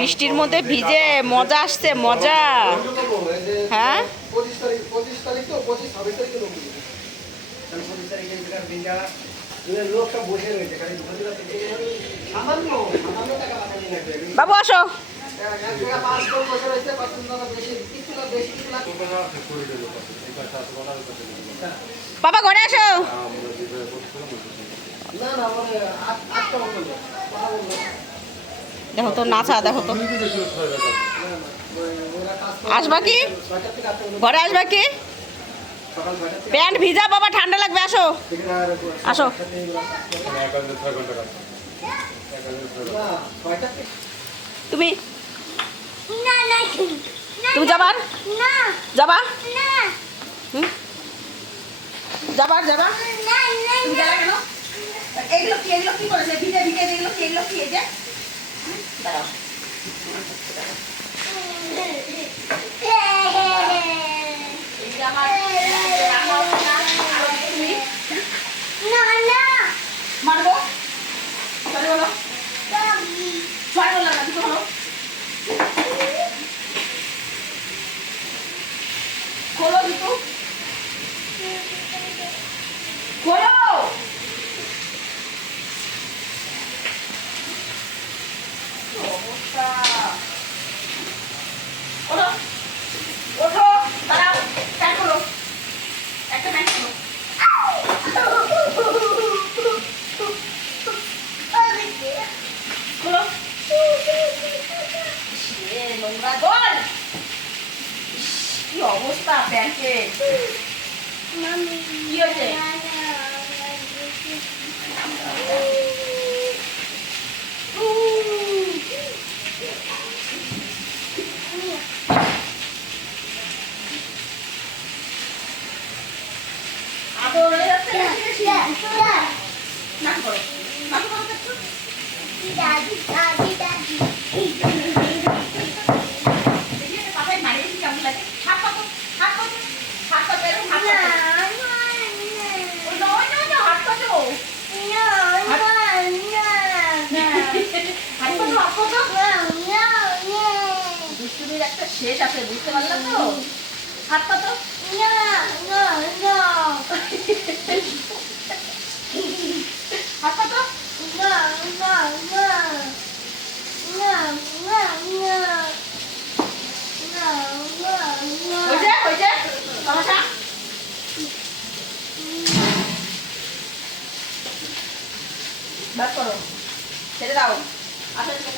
বৃষ্টির মধ্যে ভিজে মজা আসছে, মজা। হ্যাঁ বাবু আসো। বাবা ঘরে আসো। দেখো তো নাচা, দেখো তো। আসবা কি ঘরে, আসবা কি? প্যান্ট ভিজা বাবা, ঠান্ডা লাগবে। আসো আসো। তুমি তুমি যাবার যাবা যাবার যাবা তুমি গেলা কেন? এগুলো কি, এগুলো কি করেছে? ভিজে ভিজে এগুলো কি, এগুলো কি? এই যে দাঁড়াও, মারবো বলো, ছয় বললাম না, দুটো হলো। খোলো দুটো, খোলো। অবস্থা, ওঠো ওঠো, দাঁড়াও, প্যান্ট খোলো, একটা প্যান্ট খোলো। খোলো, নোংরা জল, কি অবস্থা প্যান্টের। কি হয়েছে? আদর হয়ে যাচ্ছে না করো, মাথা করো একটু। পাপায় মারিয়ে দিচ্ছি, কেমন লাগে? হাত পাতো, হাত পাতো, হাত পাতো, এরকম হাত পাতো। হাত পাতো, দুষ্টুমির একটা শেষ আছে, বুঝতে পারলাম তো। হাত পাতো, হাত পাতো। বাদ করো, ছেড়ে দাও। আসলে কি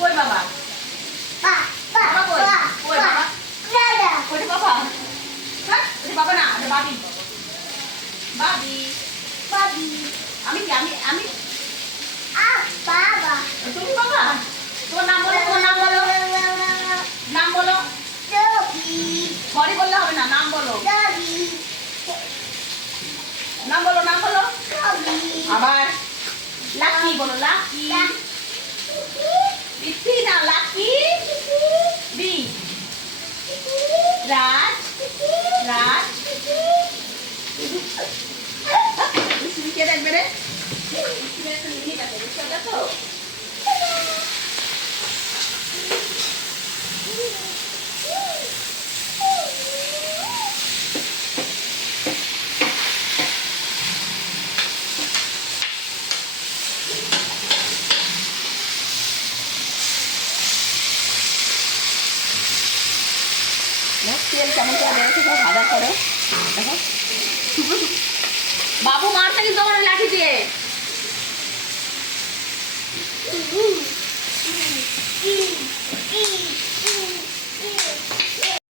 কই বাবা, বাবা না, বাবি, বাবি, বাবি। আমি কি, আমি আমি বাবা, তুমি বাবা। তোমার নাম বলো, তোমার নাম বলো, নাম বলো। সরি বললে হবে না, নাম বলো, নাম বলো, নাম বলো। আবার লাকি বলো, লাকি। বিথি না, লাকি। বি রাজ, রাজ। কে দেখবে রে? একটা লিমিট আছে, বুঝতে পারছো? তেল কেমন করে বেরোচ্ছে, সব ভাজা করো। দেখো বাবু মারতে কিন্তু আমার